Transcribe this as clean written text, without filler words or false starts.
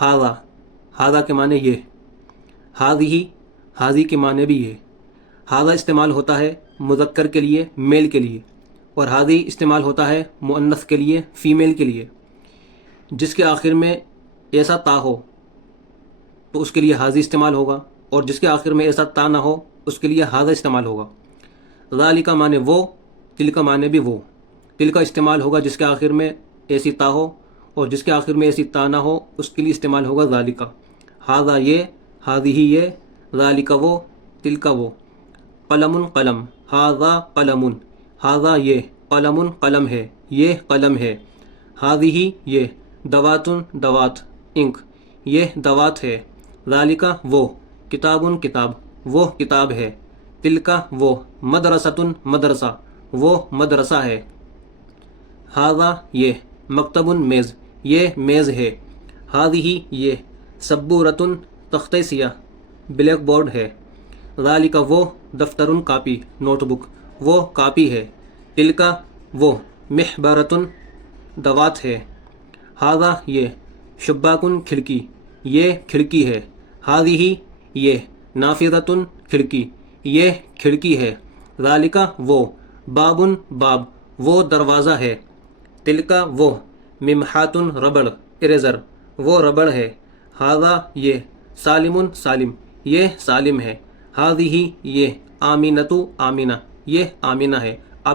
ہاذا، ہاذا کے معنی یہ، ہاذی، ہاذی کے معنی بھی یہ۔ ہاذا استعمال ہوتا ہے مذکر کے لیے، میل کے لیے، اور ہاذی استعمال ہوتا ہے مؤنث کے لیے، فیمیل کے لیے۔ جس کے آخر میں ایسا تا ہو تو اس کے لیے ہاذی استعمال ہوگا، اور جس کے آخر میں ایسا تا نہ ہو اس کے لیے ہاذا استعمال ہوگا۔ ذالک معنی وہ، تلک معنی بھی وہ۔ تلک استعمال ہوگا جس کے آخر میں ایسی تا ہو، اور جس کے آخر میں ایسی تا نہ ہو اس کے لیے استعمال ہوگا ذالک۔ ہاذا یہ، ہاذہ یہ، ذالک وہ، تلک وہ۔ قلم قلم، ہاذا قلم، ہاذا یہ، قلم قلم ہے، یہ قلم ہے۔ ہاذہ یہ، دوات دوات، انک، یہ دوات ہے۔ ذالک وہ، کتاب کتاب، وہ کتاب ہے۔ تلک وہ، مدرسۃ مدرسہ، وہ مدرسہ ہے۔ ہاذا یہ، مکتب میز، یہ میز ہے۔ ہاذہ یہ، سبورۃ تختہ سیاہ، بلیک بورڈ ہے۔ ذالک وہ، دفتر کاپی، نوٹ بک، وہ کاپی ہے۔ تلک وہ، محبرۃ دوات ہے۔ ہاذا یہ، شباک کھڑکی، یہ کھڑکی ہے۔ ہاذہ یہ، نافذۃ کھڑکی، یہ کھڑکی ہے۔ ذالک وہ، باب باب، وہ دروازہ ہے۔ تلک وہ، ممحات ربڑ، اریزر، وہ ربڑ ہے۔ ہاذا یہ، سالم سالم، یہ سالم ہے۔ ہاذہ یہ، آمینۃ آمینہ، یہ آمینہ ہے۔